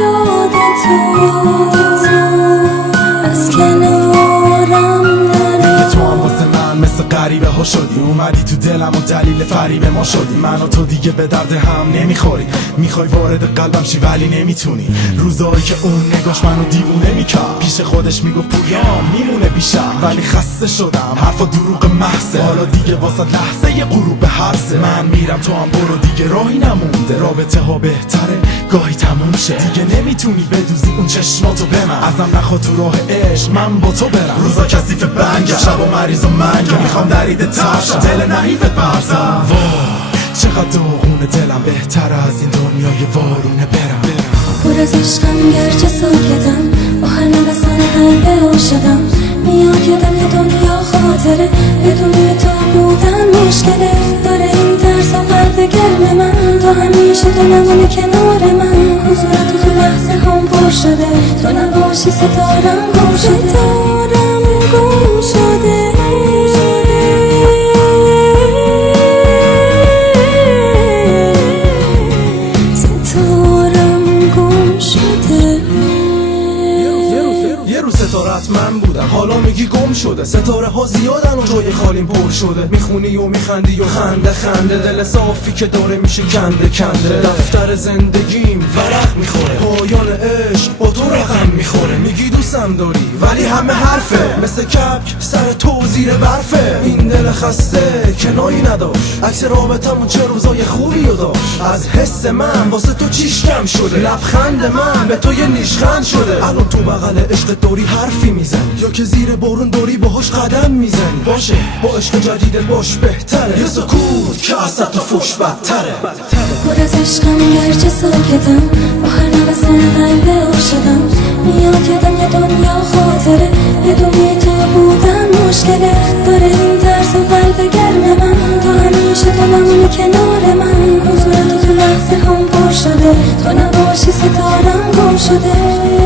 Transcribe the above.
یاد تو از کنارم نره. تو هم واسه من مثل غریبه ها شدی، اومدی تو دلم و دلیل فریب ما شدی. من و تو دیگه به درد هم نمیخوری، میخوای وارد قلبم شی ولی نمیتونی. روزایی که اون نگاش منو دیوونه میکرد، پیش خودش میگفت پویام میمونه بیشم، ولی خسته شدم حرفا دروغ محضه. حالا دیگه واسه لحظه غروب هرزه. من میرم تو هم برو، دیگه راهی نمونده، رابطه ها بهتره گاهی تموم شه. دیگه نمیتونی بدوزی اون چشماتو به من، ازم نخواد تو راه عشق من با تو برم. روزا کثیف بنگم، شب و مریض و منگم، میخوام دریده ترشم دل نحیفت برزم. چقدر داغونه دلم، بهتر از این دنیای وارونه برم. پر از عشقم گرچه ساکتم، با هر نفسم قلب عاشقم. میاد یادم یه دنیا خاطره، بدون تو بودن مشکله. داره این ترس و قلب گرم من، تو همیشه تو نمونه کنار من. حضورت تو لحظه هم پر شده، تو نباشی ستارم گم شده. ستارم گم شده. یه روز ستارت من بودم، حالا میگی گم شده. ستاره ها زیادن و جای خالیم پر شده. میخونی و میخندی و خنده خنده، دل صافی که داره میشه کنده کنده. دفتر زندگیم ورق میخوره، پایان عشق با تو رقم میخوره. میگی دوستم داری ولی همه حرفه، مثل کپک سر تو زیر برفه. این دل خسته کنایی نداشت، عکس رابطمون چه روزای خوبی رو داشت. از حس من واسه تو چیش کم شده، لبخند من به تو یه نیشخند شده. الان تو بغل عشق داری حرفی میزنی، یا که زیر بارون داری باهاش قدم میزنی. باشه با عشق جدید باش بهتره، یه سکوت که از تو فوش بدتره. پر از عشقم گرچه ساکتم، با هر نفسم قلب عاشقم. میاد یادم یه دنیا خاطره، بدون تو بودن مشکله. داره این ترس و قلب گرم من، تو همیشه تو نمونی کنار من. حضورت تو لحظه هم پر شده، تو نباشی ستارم گم شده.